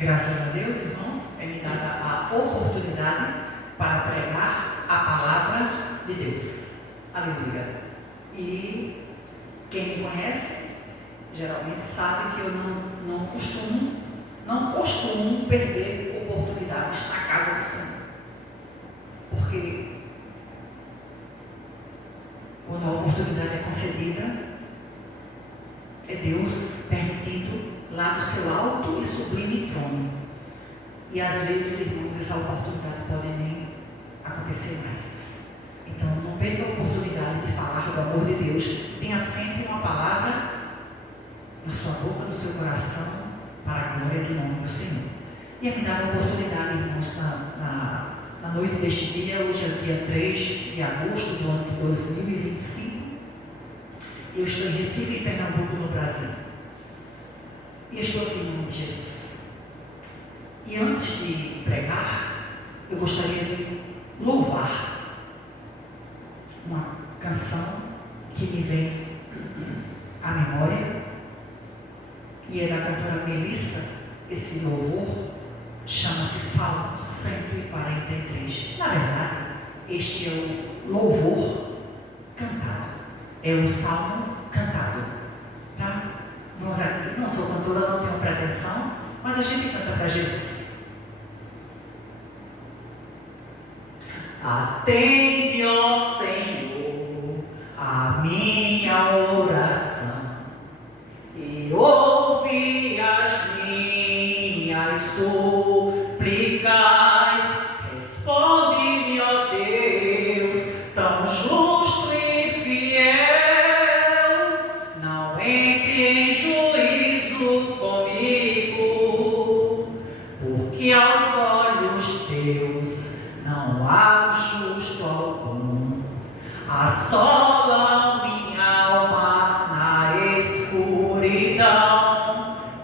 Graças a Deus, irmãos, é me dada a oportunidade para pregar a palavra de Deus. Aleluia. E quem me conhece, geralmente sabe que eu não costumo perder oportunidades na casa do Senhor. Porque quando a oportunidade é concedida, é Deus permitindo lá do seu alto e sublime trono. E às vezes, irmãos, essa oportunidade pode nem acontecer mais. Então, não perca a oportunidade de falar do amor de Deus. Tenha sempre uma palavra na sua boca, no seu coração, para a glória do nome do Senhor. E a me dar a oportunidade, irmãos, na noite deste dia, hoje é o dia 3 de agosto do ano de 2025. Eu estou em Recife, em Pernambuco, no Brasil. E estou aqui no nome de Jesus. E antes de pregar, eu gostaria de louvar uma canção que me vem à memória, e é da cantora Melissa. Esse louvor chama-se Salmo 143. Na verdade, este é o louvor cantado, é o salmo cantado, tá? Vamos aqui, não sou cantora, não tenho pretensão, mas a gente canta para Jesus. Atende, ó Senhor, a minha oração e ouve as minhas súplicas. Responde-me, ó Deus, tão justo e fiel. Não entre em juízo comigo, porque aos olhos teus não há justo algum. Assolam minha alma na escuridão,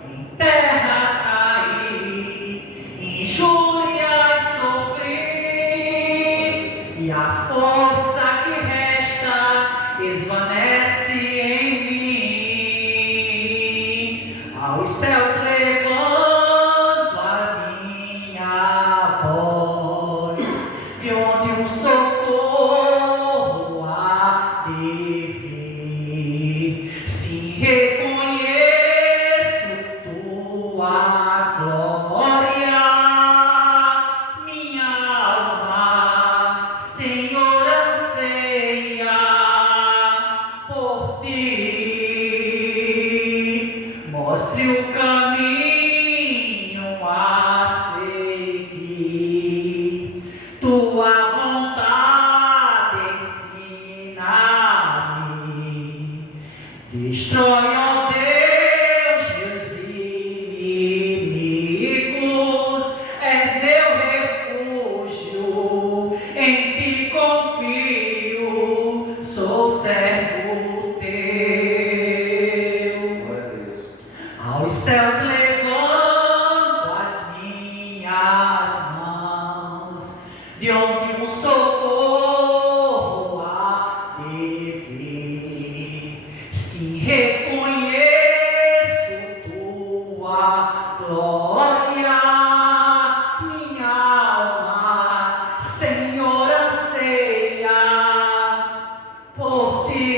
em terra caí, injúrias sofri, e a força que resta esvanece em mim. Aos céus levanto a minha voz, de onde um socorro há de vir. Se reconheço tua glória, minha alma, Senhor, anseia por ti. Mostre o caminho a seguir, tua vontade ensina-me. Destrói, ó Deus, meus inimigos. És meu refúgio, em ti confio, sou servo teu. Glória a Deus. Aos céus levanto as minhas mãos, de onde um socorro há de vir. Se reconheço tua glória, minha alma, Senhor, anseia por ti.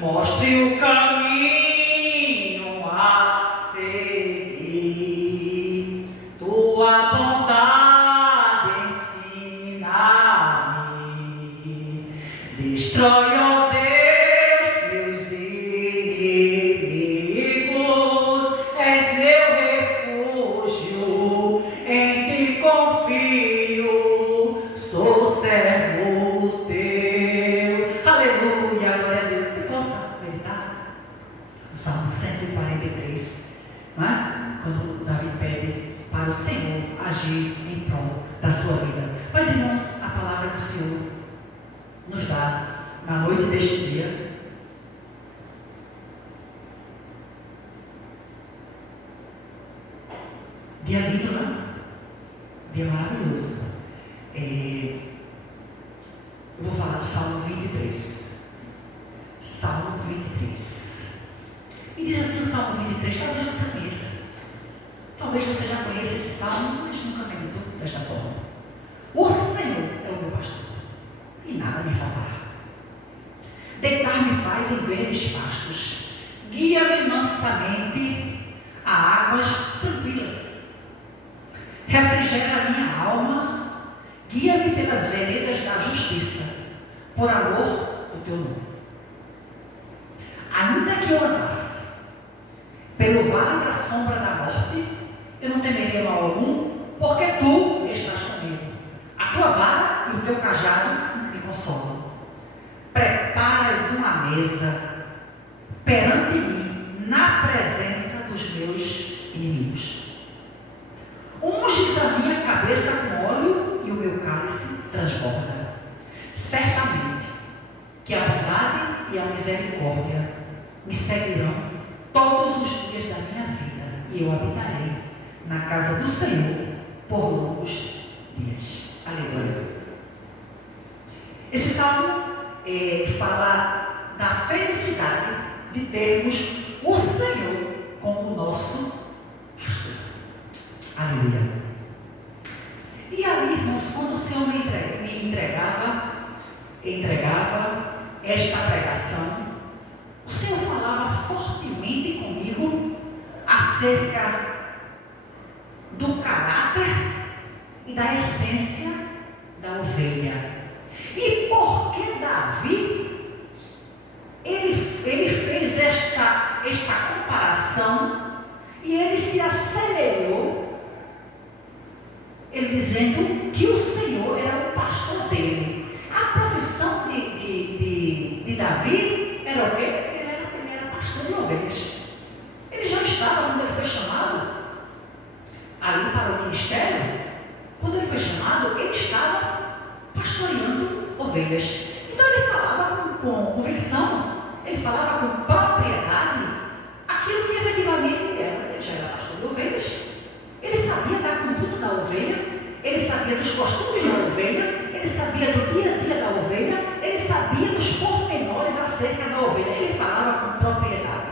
Mostre o caminho a seguir, tua bondade ensina-me. Destrói, ó Deus, meus inimigos. És meu refúgio, em ti confio, sou servo teu. Aleluia, glória a Deus. Você possa meditar o Salmo 143, não é? Quando Davi pede para o Senhor agir em prol da sua vida. Mas, irmãos, a palavra que o Senhor nos dá na noite deste dia dia lindo, né? Dia maravilhoso. Eu vou falar do Salmo 23. Salmo 23. E diz assim o Salmo 23, talvez você conheça. Talvez você já conheça esse salmo, mas nunca meditou desta forma. O Senhor é o meu pastor, e nada me faltará. Deitar-me faz em verdes pastos, guia-me mansamente a águas tranquilas. Refrigera a minha alma, guia-me pelas veredas da justiça, por amor do teu nome. Ainda que eu andasse pelo vale da sombra da morte, eu não temerei mal algum, porque tu estás comigo. A tua vara e o teu cajado me consolam. Preparas uma mesa perante mim, na presença dos meus inimigos. Unges a minha cabeça com óleo e o meu cálice transborda. Certamente que a bondade e a misericórdia me seguirão todos os dias da minha vida, e eu habitarei na casa do Senhor por longos dias. Aleluia. Esse salmo fala da felicidade de termos o Senhor como nosso pastor. Aleluia. E ali, irmãos, quando o Senhor me entregava esta pregação, o Senhor falava fortemente comigo acerca do caráter e da essência da ovelha. E por que Davi ele fez esta comparação e ele se assemelhou, ele dizendo que o Senhor era o pastor dele. A profissão de Davi era o quê? Ele era pastor de ovelhas. Ele já estava, quando ele foi chamado ali para o ministério, quando ele foi chamado, ele estava pastoreando ovelhas. Então ele falava com convicção, ele falava com propriedade aquilo que efetivamente ele era. Ele já era pastor de ovelhas, ele sabia da conduta da ovelha, ele sabia dos costumes da ovelha, ele sabia do dia a dia da ovelha, ele sabia dos pormenores acerca da ovelha. Ele falava com propriedade.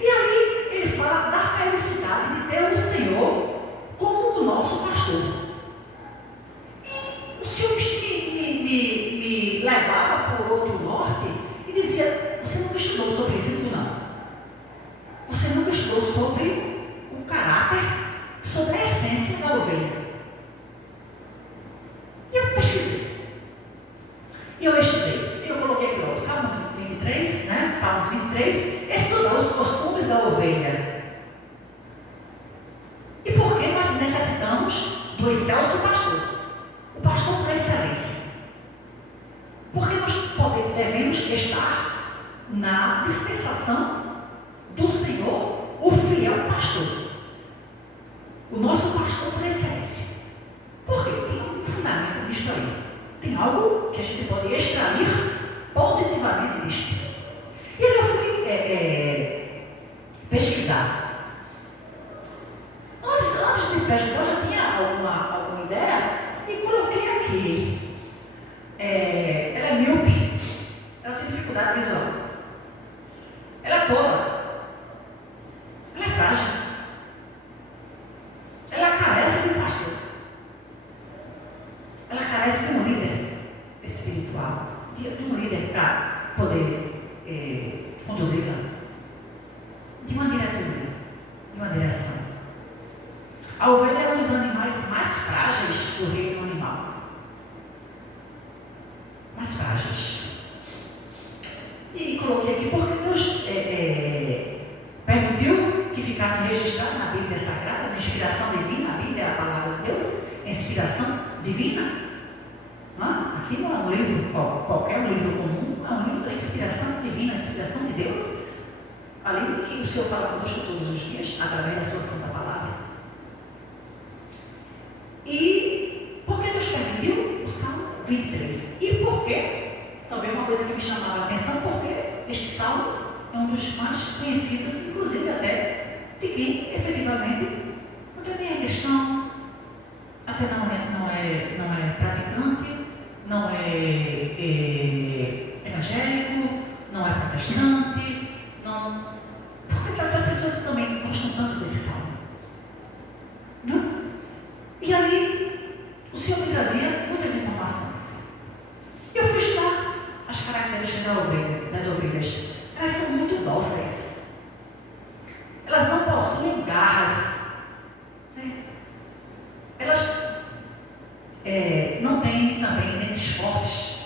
E ali ele fala da felicidade de ter o Senhor como o nosso pastor. E o Senhor me levava por outro norte e dizia: você nunca estudou sobre isso, não? Você nunca estudou sobre o caráter, sobre a essência da ovelha? E eu pesquisei. E eu estudei. Eu coloquei aqui, ó, o Salmo 23, né? Salmos 23, estudar os costumes da ovelha. E por que nós necessitamos do excelso pastor? O pastor por excelência. Porque nós devemos estar na dispensação do Senhor, o fiel pastor. O nosso pastor por excelência. Por quê? Tem um fundamento nisto aí. Tem algo que a gente pode extrair positivamente disto. E eu fui pesquisar. Antes de pesquisar, eu já tinha alguma ideia e coloquei aqui. Ela é míope, ela tem dificuldade visual, ela é tola, ela é frágil, ela carece de pastor, ela carece de um líder espiritual, de um líder para poder conduzi-la de uma diretoria, de uma direção. A ovelha é um dos animais mais frágeis do reino animal. Mais frágeis. E coloquei aqui porque Deus permitiu que ficasse registrado na Bíblia Sagrada, na inspiração divina. A Bíblia é a palavra de Deus, é inspiração divina. Aqui não é um livro qualquer, um livro comum, é um livro da inspiração divina, a inspiração de Deus. Ali que o Senhor fala conosco todos os dias, através da sua santa palavra. E por que Deus permitiu o Salmo 23? E por quê? Também uma coisa que me chamava a atenção, porque este salmo é um dos mais conhecidos, inclusive até de quem efetivamente não tem nem a questão, até não é praticante, não é evangélico, não é protestante, não. Porque essas pessoas também gostam tanto desse salmo. ovelhas, elas são muito dóceis. Elas não possuem garras, né? Elas não têm também dentes fortes.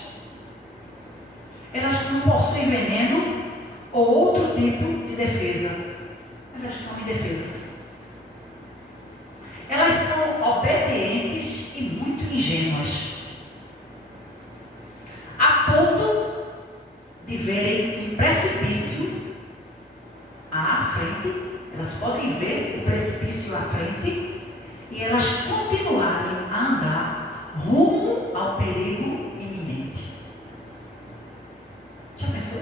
Elas não possuem veneno ou outro tipo de defesa. Elas são indefesas. Elas são obedientes e muito ingênuas, a ponto de verem um precipício à frente. Elas podem ver o precipício à frente e elas continuarem a andar rumo ao perigo iminente. Já pensou?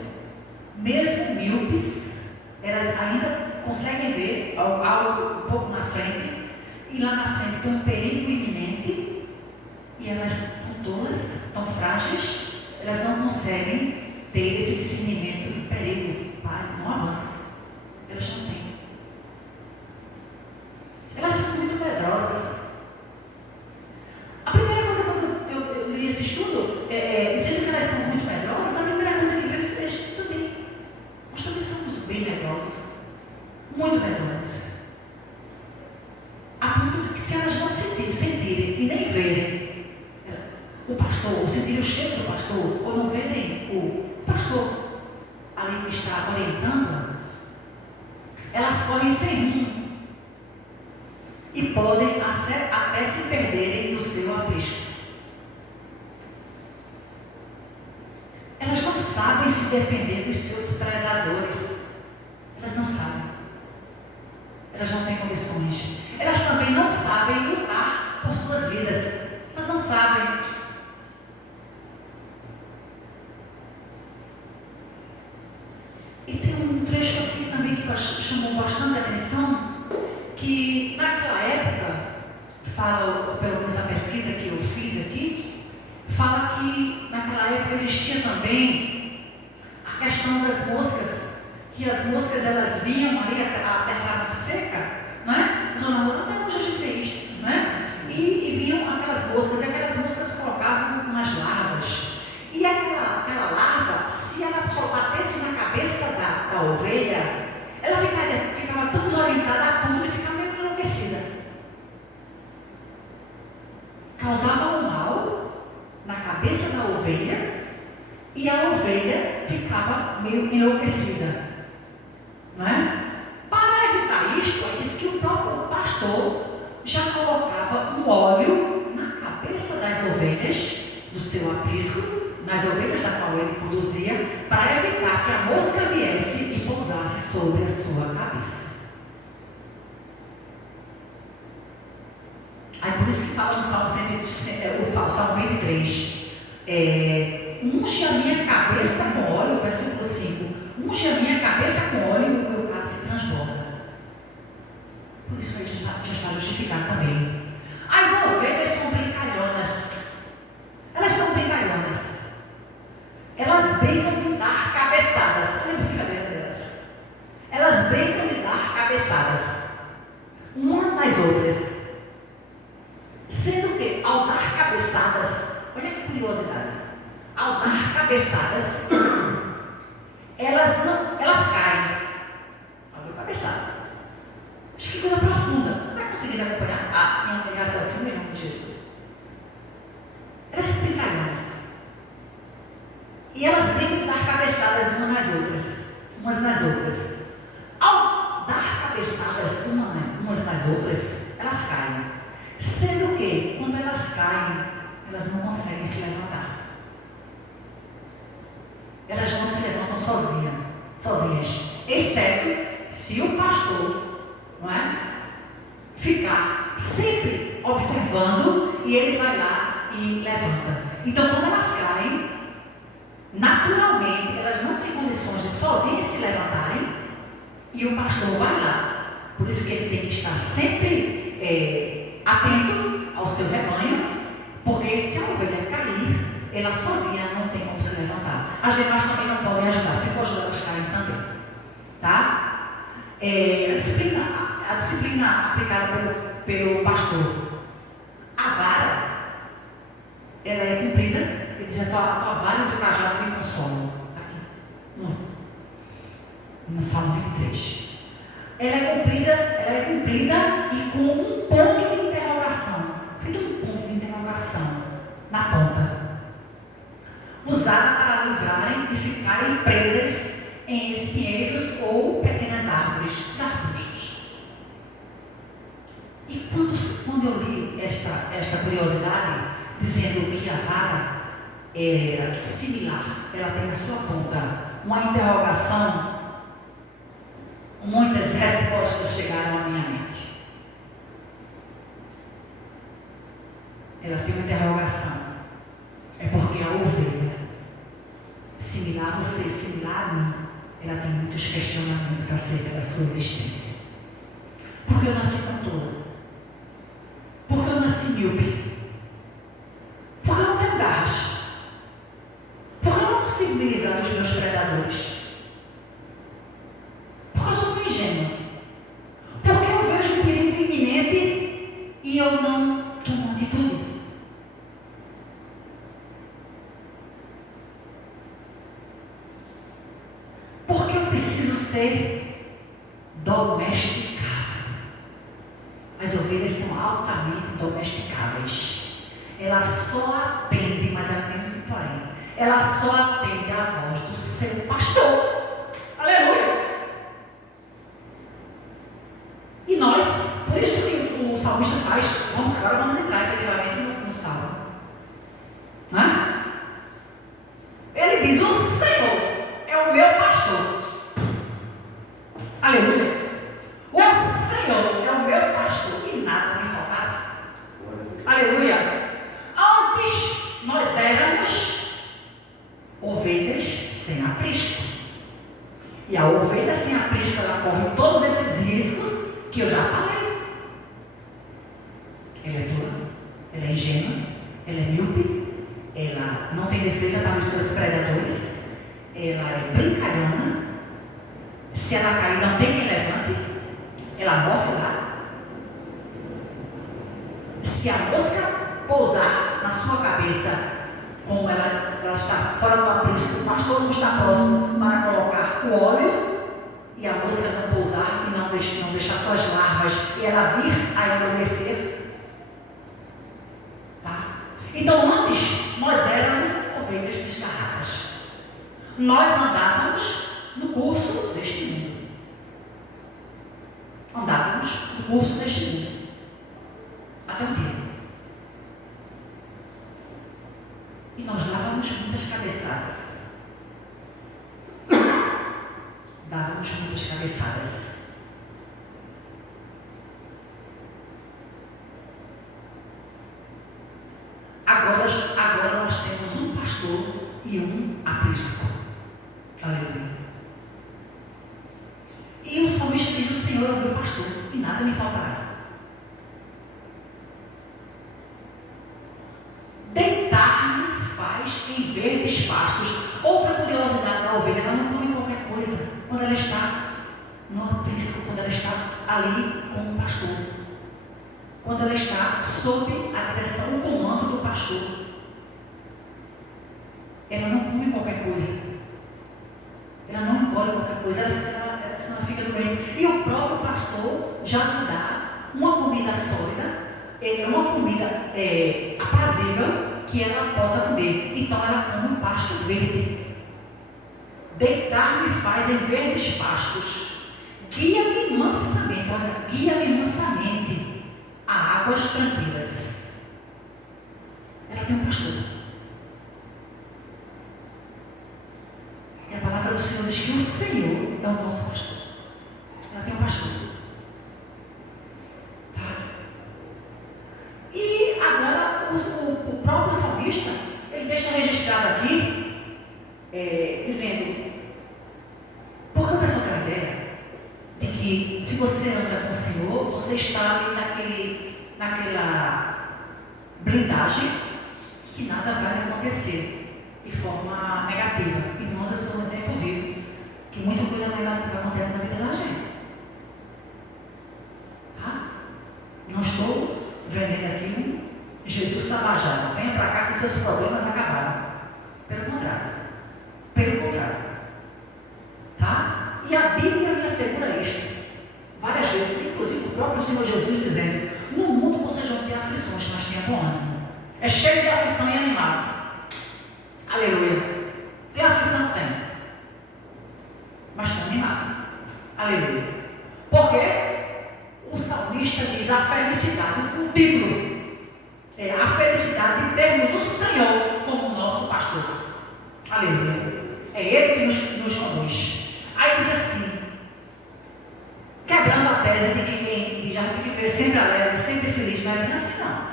Mesmo míopes, elas ainda conseguem ver algo um pouco na frente, e lá na frente tem um perigo iminente, e elas são tolas, tão frágeis, elas não conseguem ter esse discernimento do perigo. Pai, não avance. Elas não têm. Elas são muito medrosas. A primeira coisa, quando eu li esse estudo, dizendo que elas são muito medrosas, a primeira coisa que veio foi: a gente também. Nós também somos bem medrosos. Muito medrosos. A ponto de que, se elas não sentirem e nem verem o pastor, ou sentirem o cheiro do pastor, ou não verem o pastor ali que está orientando, elas correm sem rumo e podem até se perderem no seu aprisco. Elas não sabem se defender dos seus predadores. Elas não sabem. Elas não têm condições. Elas também não sabem lutar por suas vidas. Elas não sabem. E tem um trecho aqui também que chamou bastante atenção, que naquela época, fala, pelo menos a pesquisa que eu fiz aqui, fala que naquela época existia também a questão das moscas, que as moscas elas vinham ali, a terra estava muito seca, não é? Zona rural, até hoje a gente tem isso, não é? E vinham aquelas moscas, e aquelas moscas colocavam umas larvas, e aquela larva, se ela batesse na cabeça da ovelha, ela ficava tão desorientada a ponto de ficar meio enlouquecida. Causava um mal na cabeça da ovelha, e a ovelha ficava meio enlouquecida, não é? Para evitar isto, aí diz que o próprio pastor já colocava um óleo na cabeça das ovelhas do seu aprisco, nas ovelhas da qual ele conduzia, para evitar que a mosca viesse e pousasse sobre a sua cabeça. Aí por isso que fala no Salmo 23, unge a minha cabeça com óleo, versículo 5, unge a minha cabeça com óleo e o meu cálice transborda. Por isso aí já está justificado também. As ovelhas são brincalhonas. Elas são brincalhonas. Elas brincam de dar cabeçadas. Olha a brincadeira delas. Elas brincam de dar cabeçadas uma nas outras. Sendo que, ao dar cabeçadas, olha que curiosidade, ao dar cabeçadas, elas caem. Olha a cabeçada. Acho que coisa profunda. Você vai conseguir acompanhar a minha raciocínio em nome de Jesus? Elas são brincalhonas. E elas brincam de dar cabeçadas umas nas outras. Ao dar cabeçadas umas nas outras, elas caem. Sendo que, quando elas caem, elas não conseguem se levantar. Elas não se levantam sozinhas. Exceto se o pastor, não é, ficar sempre observando, e ele vai lá e levanta. Então, quando elas caem, naturalmente, elas não têm condições de sozinhas se levantarem, e o pastor vai lá. Por isso que ele tem que estar sempre atento ao seu rebanho, porque se a ovelha cair, ela sozinha não tem como se levantar. As demais também não podem ajudar. Se for ajudar, elas caem também. Tá? A disciplina aplicada pelo pastor. A vara, ela é cumprida. Ele diz: a tua vara e o teu cajado me consolam. Tá aqui. no Salmo 23. Ela é cumprida e com um ponto de interrogação. Fica um ponto de interrogação na ponta. Usada para livrarem e ficarem presas em espinheiros ou pequenas árvores, os arbustos. E quando eu li esta curiosidade, dizendo que a vara é similar, ela tem na sua ponta uma interrogação, muitas respostas chegaram à minha mente. Ela tem uma interrogação. É porque a ovelha, similar a você, similar a mim, ela tem muitos questionamentos acerca da sua existência. Porque eu nasci com tola? Porque eu nasci míope? Porque eu não tenho garras? Porque eu não consigo me livrar dos meus predadores? Porque eu sou ingênua? Porque eu vejo um perigo iminente e eu não tomo atitude? Porque eu preciso ser domesticável. As ovelhas são altamente domesticáveis. Ela só atende, mas ela tem um porém. Ela só atende a voz do seu pastor. Aleluia! E nós, por isso que o salmista faz, agora vamos entrar efetivamente no salmo. Hã? Ele diz: o Senhor é o meu pastor. Aleluia! O Senhor é o meu pastor e nada me faltará. Aleluia! Antes nós éramos ovelhas sem aprisco. E a ovelha sem aprisco, ela corre todos esses riscos que eu já falei. Ela é tola, ela é ingênua, ela é míope, ela não tem defesa para os seus predadores, ela é brincalhona. Se ela cair, não tem quem levante, ela morre lá. Se a mosca pousar na sua cabeça, como ela está fora do aprisco, o pastor não está próximo para colocar o óleo, e a mosca não pousar e não deixar suas larvas e ela vir a enlouquecer. Tá? Então, antes, nós éramos ovelhas desgarradas. Nós andávamos no curso deste mundo. Andávamos no curso deste mundo. Até um dia. E nós dávamos muitas cabeçadas. Dávamos muitas cabeçadas. Agora nós temos um pastor e um aprisco. Aleluia. E o salmista diz: o Senhor é o meu pastor e nada me faltará. Deitar-me faz em verdes pastos. Outra curiosidade da ovelha: ela não come qualquer coisa quando ela está no aprisco, quando ela está ali com o pastor, quando ela está sob a direção, o comando do pastor. Ela não come qualquer coisa, ela não engole qualquer coisa, senão ela fica doente. E o próprio pastor já lhe dá uma comida sólida, uma comida aprazível que ela possa comer. Então ela come um pasto verde. Deitar-me faz em verdes pastos, guia-me mansamente, olha, guia-me mansamente a águas tranquilas. Ela tem um pastor. E a palavra do Senhor diz que o Senhor é o nosso pastor. Ela tem um pastor. Tá? E agora o próprio salmista, ele deixa registrado aqui, dizendo, porque o pessoal tem a ideia de que se você anda com o Senhor, você está ali naquela blindagem que nada vai acontecer de forma negativa. Irmãos, eu sou um exemplo vivo que muita coisa negativa acontece na vida da gente. Tá? Não estou vendendo aqui Jesus Tabajara, venha para cá que seus problemas acabaram. Pelo contrário. Tá? E a Bíblia me assegura isto várias vezes, inclusive o próprio Senhor Jesus dizendo: no mundo vocês vão ter aflições, mas tenha bom ânimo. É cheio de aflição e animado. Aleluia. Tem aflição? Tem. Mas está animado. Aleluia. Porque o salmista diz: a felicidade, o título é a felicidade de termos o Senhor como nosso pastor. Aleluia. É Ele que nos conduz. Aí diz assim, quebrando a tese de que diz: a gente tem que viver sempre alegre, sempre feliz. Não é bem assim, não.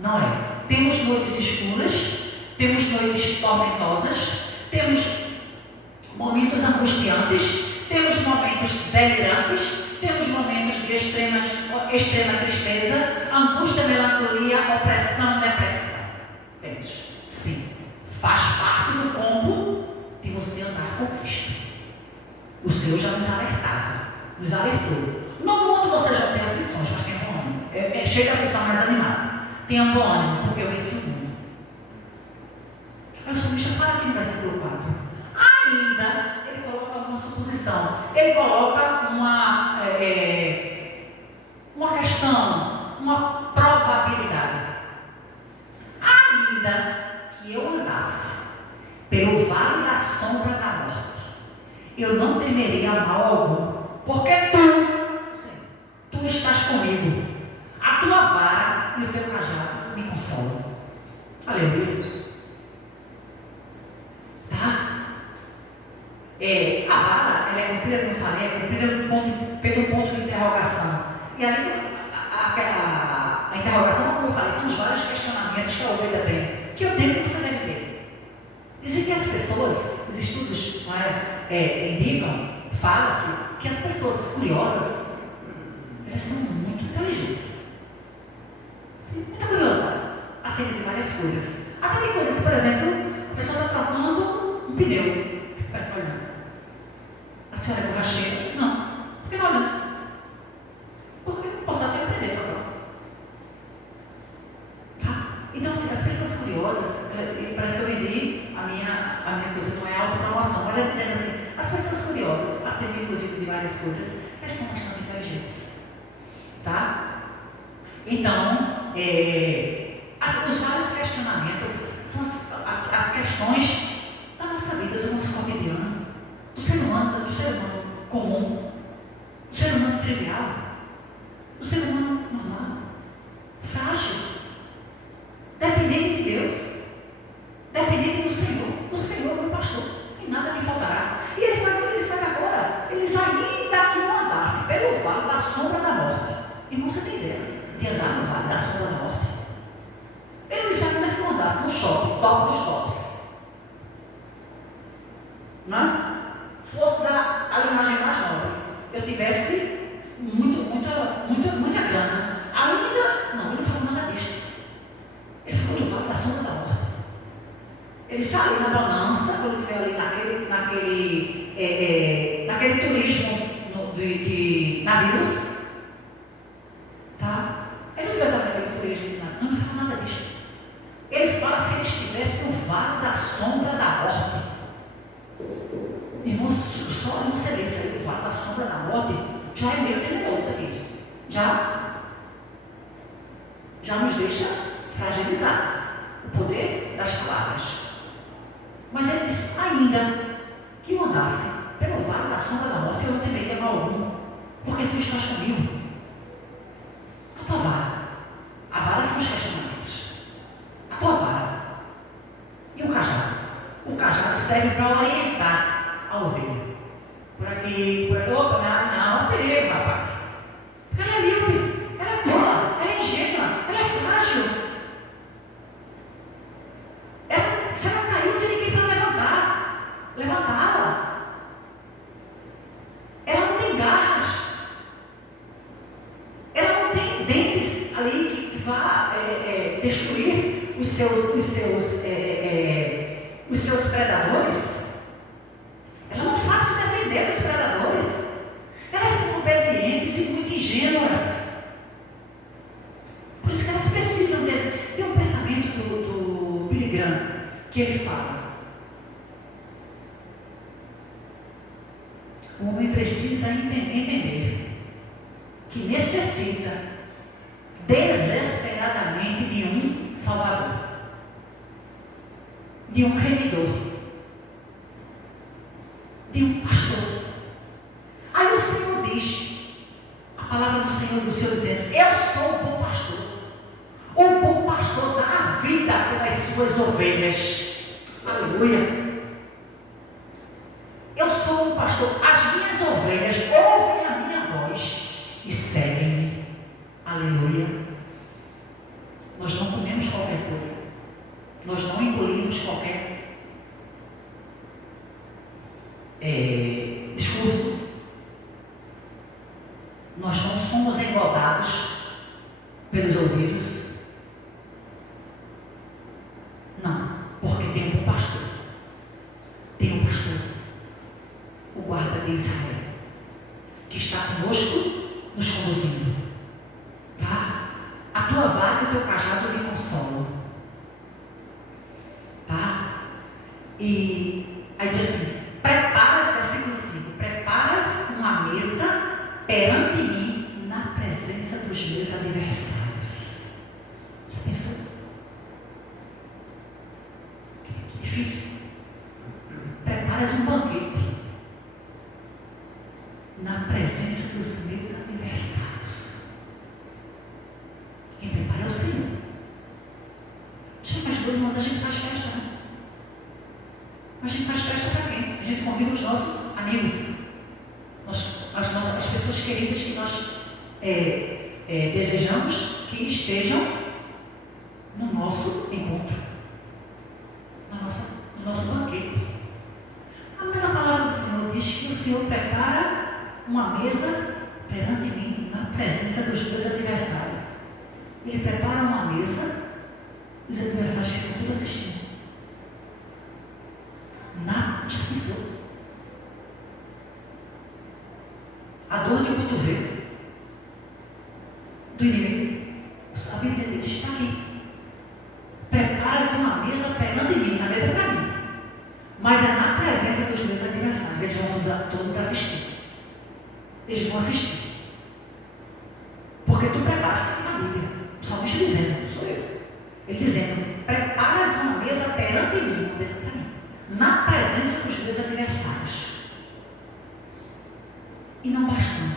Não é. Temos noites escuras, temos noites tormentosas, temos momentos angustiantes, temos momentos delirantes, temos momentos de extrema tristeza, angústia, melancolia, opressão, depressão. Temos, sim. Faz parte do combo de você andar com Cristo. O Senhor já nos alertava, nos alertou. No mundo você já tem aflições, mas tenha bom ânimo. É cheio de aflição, mais animado. Tenha bom ânimo, porque eu venci o mundo. Aí o salmista fala que não vai ser preocupado. Ainda, ele coloca uma suposição. Ele coloca uma questão, uma probabilidade. Ainda que eu andasse pelo vale da sombra da morte, eu não temeria mal algum, porque tu estás comigo. A tua vara e o teu cajado me consolam. Aleluia. Tá? A vara, ela é cumprida, como eu falei, é cumprida pelo ponto de interrogação. E ali, a interrogação, como eu falei, são os vários questionamentos que a ovelha tem, que eu tenho que você deve ter. Dizem que as pessoas, os estudos indicam, fala-se, que as pessoas curiosas, elas são muito inteligentes. Muita curiosidade acerca de várias coisas. Até de coisas, por exemplo, a pessoa está trocando um pneu. Fica olhando. A senhora é borracheira? Não. Fica olhando. Porque eu posso até aprender a trocar. Tá? Então, assim, as pessoas curiosas, parece que eu vendi a minha coisa, não é autopromoção, olha dizendo assim, as pessoas curiosas, acerca inclusive de várias coisas, elas são bastante inteligentes. Tá? Então, os vários questionamentos são as questões da nossa vida, do nosso cotidiano, do ser humano comum, do ser humano trivial, do ser humano normal, frágil, dependente de Deus, dependente do Senhor. O Senhor é meu pastor e nada me faltará. E ele faz o que ele faz agora. Eles ainda que não andasse pelo vale da sombra da morte. Irmão, você tem ideia de andar no vale da sombra da morte? Ele não disse como é que não andasse no shopping, top dos tops. Não? Fosse da linhagem mais nobre, eu tivesse muita grana. Não, ele não falou nada disso. Ele falou do vale da sombra da morte. Ele saiu na bonança, quando estiver ali naquele turismo de navios. Tá? Ele não tivesse naquele turismo de navios, não fala nada disso. Ele fala se ele estivesse no vale da sombra da morte. Irmãos, só você vê isso aí, o vale da sombra da morte, já é meio temeroso aqui. Já nos deixa fragilizados. O poder das palavras. Mas ele disse, ainda que eu andasse pelo vale da sombra da morte, eu não temeria mal algum, porque tu estás comigo. A tua vara. A vara são os questionamentos. A tua vara. E o cajado? O cajado serve para orientar a ovelha. Por aqui, opa, não, perigo, rapaz. Porque ela é míope, ela é tola, ela é ingênua, ela é frágil. Se ela caiu, não tem ninguém para levantá-la. Ela não tem garras. Ela não tem dentes ali que vá destruir os seus predadores. Ela não sabe se defender dos predadores. Elas são obedientes e muito ingênuas. Por isso que elas precisam desse. Tem um pensamento do Billy Graham que ele fala: O homem precisa entender que necessita desesperadamente de um Salvador, de um remidor, de um pastor. Aí o Senhor diz, a palavra do Senhor dizendo: eu sou o bom pastor. O bom pastor dá a vida pelas suas ovelhas. Aleluia. Eu sou um pastor, as minhas ovelhas ouvem a minha voz e seguem-me. Aleluia. Nós não comemos qualquer coisa, nós não engolimos qualquer discurso, nós não somos engordados pelos ouvidos. Não, porque tem um pastor, tem um pastor, o guarda de Israel, que está conosco, nos conduzindo, tá? A tua vara e o teu cajado me consolam, tá? E aí diz assim: preparas, versículo 5, preparas uma mesa perante mim na presença dos meus adversários. Já pensou? Que difícil. Preparas um banquete na presença dos meus adversários. Quem prepara é o Senhor. Chega as duas, mas a gente faz festa, né? A gente faz festa para quem? A gente convida os nossos amigos, as pessoas queridas que nós desejamos que estejam no nosso encontro, no nosso banquete. Mas a palavra do Senhor diz que o Senhor prepara uma mesa perante mim na presença dos meus adversários. Ele prepara uma mesa e os adversários ficam tudo assistindo. Já pensou? A dor de cotovelo do inimigo, a Bíblia diz: está aqui. Preparas uma mesa perante mim. A mesa é para mim, mas é na presença dos meus adversários. Eles vão todos assistir. Eles vão assistir. Porque tu preparaste, aqui na Bíblia. O salmista dizendo, não sou eu. Ele dizendo: preparas uma mesa perante mim. Uma mesa para mim, na presença dos meus adversários. E não bastando,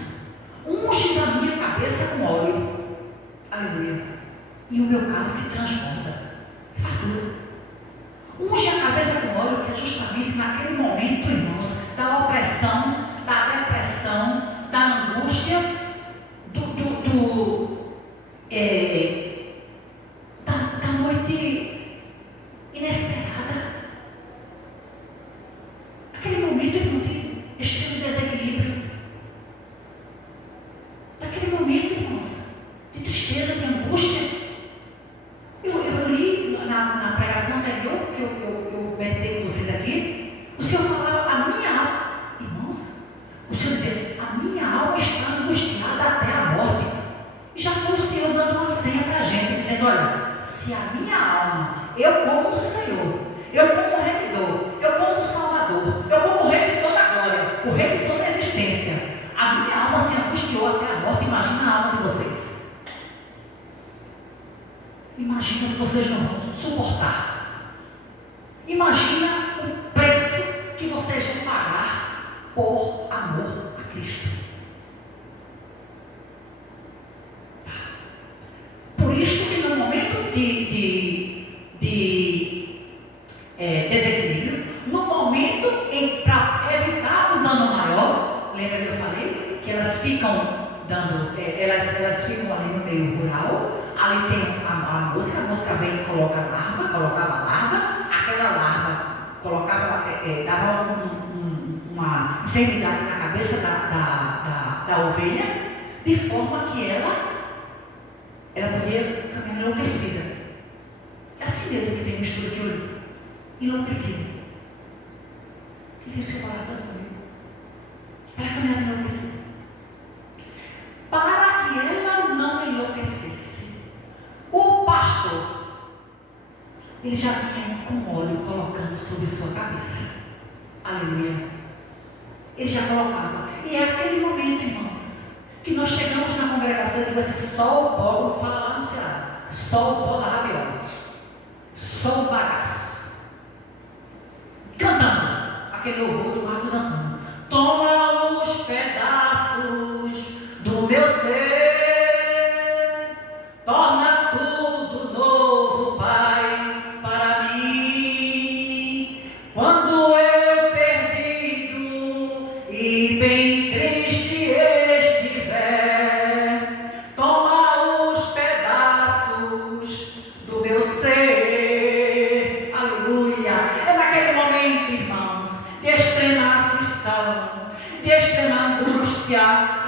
unges a minha cabeça com óleo. Aleluia. E o meu cálice transborda. É fartura. Unge a cabeça com óleo, que é justamente naquele momento, irmãos, da opressão, da depressão, da angústia, da noite inesperada. Aquele momento, irmão, de extremo desequilíbrio. Naquele momento, irmãos, de tristeza, de angústia. Eu li na pregação anterior, que eu meditei com vocês aqui, o Senhor falava: a minha alma, irmãos, o Senhor dizia: a minha alma está angustiada até a morte. E já foi o Senhor dando uma senha para a gente, dizendo: olha, se a minha alma, eu como o Senhor, eu como o Remidor, eu como o Salvador, eu como o Rei de toda a glória, o Rei de toda a existência, a minha alma se angustiou até a morte. Imagina a alma de vocês. Imagina que vocês não vão suportar. Imagina o preço que vocês vão pagar por amor a Cristo. Por isso que no momento de desequilíbrio, no momento para evitar um dano maior, lembra que eu falei que elas ficam elas ficam ali no meio rural. Ali tem a mosca vem e colocava a larva, aquela larva dava uma enfermidade na cabeça da ovelha, de forma que ela podia caminhar enlouquecida. É assim mesmo que tem um estudo que eu li. Enlouquecida. E o Senhor falava tanto comigo. Ela caminhava enlouquecida. Para que ela não enlouquecesse, o pastor, ele já vinha com óleo colocando sobre sua cabeça. Aleluia. Ele já colocava. E é aquele momento, irmãos, que nós chegamos na congregação e digo assim, só o pó, como fala lá no Ceará, só o pó da rabiola, só o bagaço. Cantando aquele louvor do Marcos Antônio. Toma os pedaços do meu ser, torna tudo novo, Pai, para mim. Quando eu perdido e bem triste estiver, toma os pedaços do meu ser. Aleluia. É naquele momento, irmãos, de extrema aflição, de extrema angústia,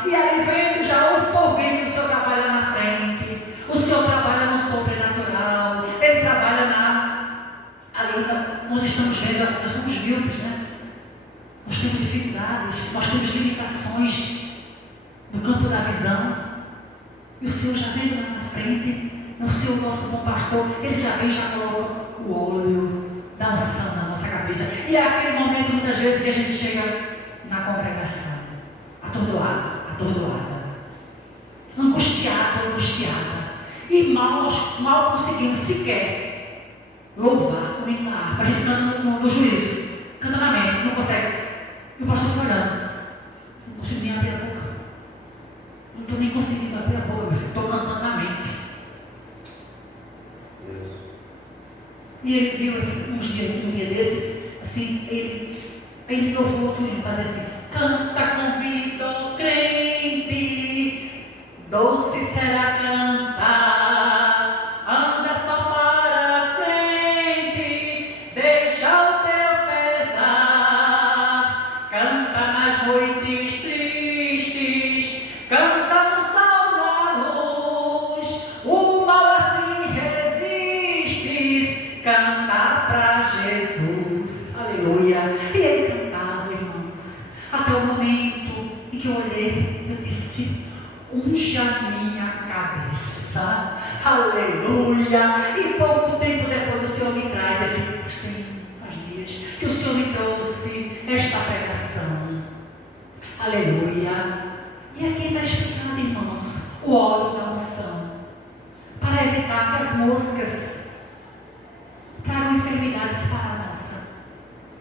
e ali vendo já o porvir que o Senhor trabalha na frente. O Senhor trabalha no sobrenatural, Ele trabalha ali, nós estamos vendo, nós somos míopes, né? Nós temos dificuldades, nós temos limitações no campo da visão, e o Senhor já vem lá na frente, o Senhor, nosso bom pastor, Ele já vem, já coloca o óleo da unção na nossa cabeça. E é aquele momento, muitas vezes, que a gente chega na congregação, atordoada, angustiada, e mal conseguimos sequer louvar o hino na harpa. A gente canta no juízo, canta na mente, não consegue. E o pastor foi olhando, não consigo nem abrir a boca, não estou nem conseguindo abrir a boca, meu filho, estou cantando na mente. E ele viu um dia desses, assim, ele louvou outro hino, fazia assim: canta com vida, ó crente, doce será cantar, anda só para frente, deixa o teu pesar, canta nas noites tristes, canta no sol da luz, o mal assim resistes, canta para Jesus. Aleluia. E ele cantava, irmãos, até o momento em que eu olhei, eu disse: unge a minha cabeça. Aleluia. E pouco tempo depois o Senhor me traz faz dias que o Senhor me trouxe esta pregação. Aleluia. E aqui está explicado, irmãos, o óleo da unção, para evitar que as moscas tragam enfermidades para a nossa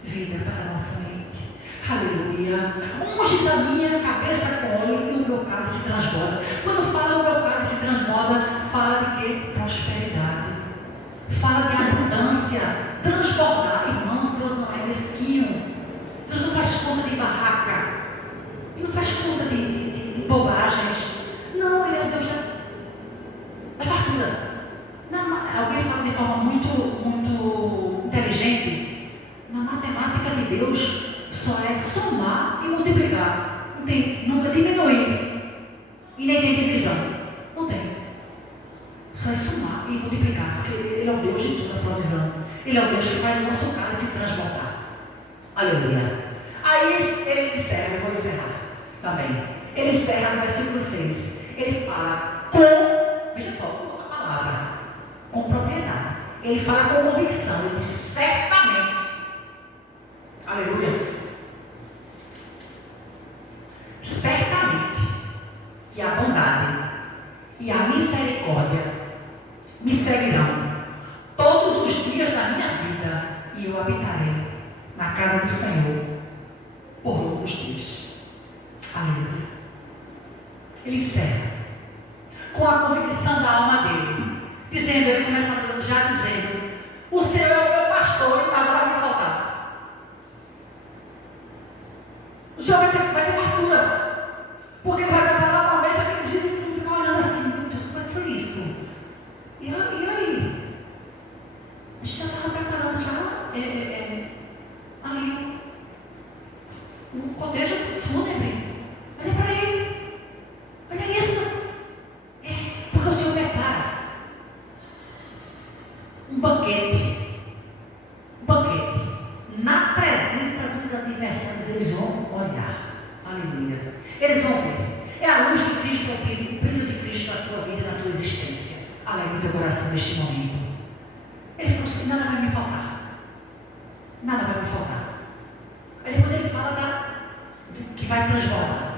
vida, para a nossa mente. Aleluia. Unges a minha cabeça com óleo e o meu cálice transborda. Quando fala o meu cálice transborda, fala de quê? Prosperidade. Fala de abundância. Transbordar. Irmãos, Deus não é mesquinho. Deus não faz conta de barraca. Ele não faz conta de bobagens. Não, Ele é o Deus da fartura. Alguém fala de forma muito inteligente. Na matemática de Deus, só é somar e multiplicar. Não tem nunca diminuir e nem tem divisão. Não tem. Só é somar e multiplicar, porque Ele é o Deus de toda a provisão. Ele é o Deus que faz o nosso cálice transbordar. Aleluia. Aí ele encerra, eu vou encerrar também. Ele encerra no versículo 6. Ele fala com, veja só, a palavra, com propriedade. Ele fala com convicção. Ele diz: certamente. Aleluia. Certamente que a bondade e a misericórdia me seguirão todos os dias da minha vida, e eu habitarei na casa do Senhor por longos dias. Aleluia. Ele encerra com a convicção da alma dele, dizendo, ele começa já dizendo: o Senhor é o meu pastor e nada vai me faltar. O Senhor vai ter fartura, porque Ele vai preparar uma mesa que inclusive tu fica olhando assim: como é que foi isso? E aí? A gente já estava preparando ali o cotejo fúnebre. Olha para ele, olha isso. Porque o Senhor prepara um banquete na presença dos adversários. Eles vão olhar. Aleluia. Eles vão ver. É a luz de Cristo, o brilho de Cristo na tua vida e na tua existência. Alegra o teu coração neste momento. Ele falou assim: nada vai me faltar. Nada vai me faltar. Aí depois ele fala que vai transbordar.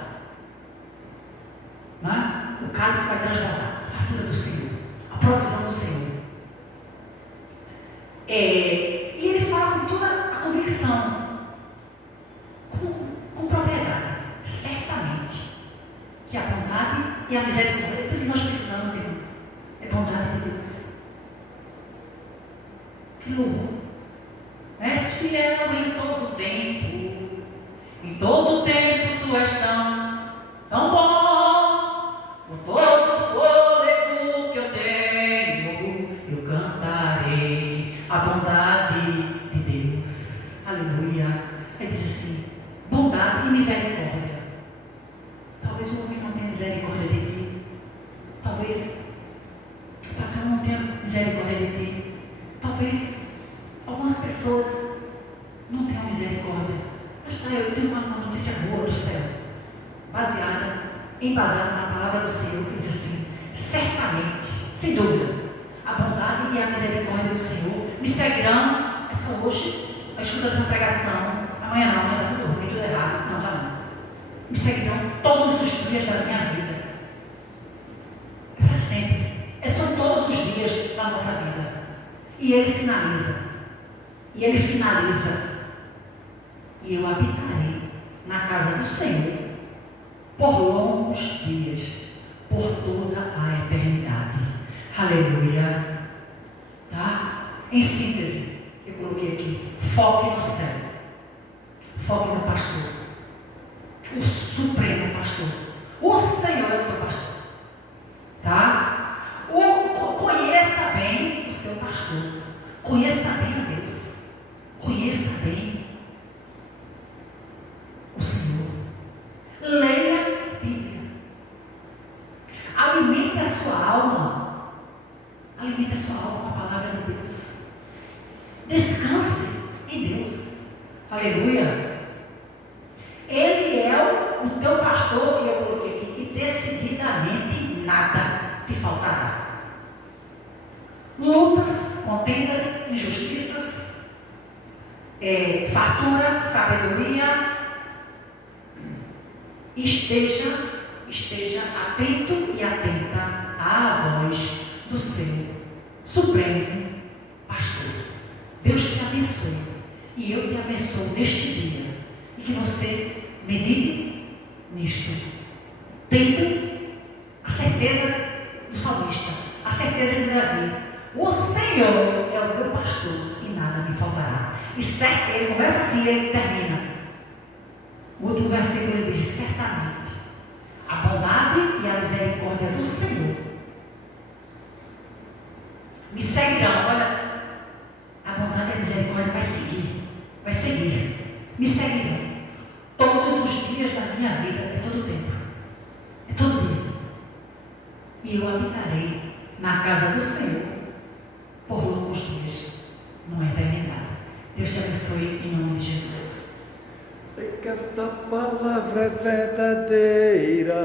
Não é? O cálice vai transbordar. A fartura do Senhor. A provisão do Senhor. E ele fala com toda a convicção, com propriedade, certamente, que a bondade e a misericórdia é tudo que nós precisamos, irmãos. É bondade de Deus. Que louvor. És fiel em todo tempo tu és tão bom, com todo o fôlego que eu tenho, eu cantarei a bondade de Deus. Aleluia. Ele diz assim, bondade e misericórdia. Talvez o homem não tenha misericórdia de ti. Talvez o patrão não tenha misericórdia de ti. Talvez algumas pessoas não tenham misericórdia. Mas eu tenho uma notícia boa do céu, embasada na palavra do Senhor, que diz assim, certamente, sem dúvida, a bondade e a misericórdia do Senhor me seguirão. É só hoje, a escuta dessa pregação, amanhã está tudo ruim, tudo errado. Não, tá não. Me seguirão todos os dias da minha vida. É para sempre. São todos os dias da nossa vida. E ele sinaliza. E ele finaliza. E eu habitarei na casa do Senhor por longos dias, por toda a eternidade. Aleluia. Tá? Em síntese, eu coloquei aqui, foque no céu. Foque no pastor. O supremo pastor. O Senhor é o teu pastor. Tá? Conheça bem o seu pastor. Conheça bem a Deus. Conheça bem o Senhor. Leia a Bíblia. Alimente a sua alma. Alimente a sua alma com a palavra de Deus. Descanse em Deus. Aleluia. Ele é o teu pastor, e eu coloquei aqui, e decididamente nada te faltará. Lutas, contendas, injustiças, fartura, sabedoria. Esteja atento e atenta à voz do seu supremo pastor. Deus te abençoe e eu te abençoo neste dia, e que você medite nisto, tendo a certeza do salmista, a certeza de Davi: o Senhor é o meu pastor e nada me faltará. E certo, ele começa assim e ele termina. O último versículo ele diz: certamente a bondade e a misericórdia do Senhor me seguirão. Olha, a bondade e a misericórdia vai seguir, me seguirão todos os dias da minha vida, é todo o tempo, é todo dia. E eu habitarei na casa do Senhor por longos dias, numa eternidade. Deus te abençoe em nome de Jesus. Sei que esta palavra é verdadeira.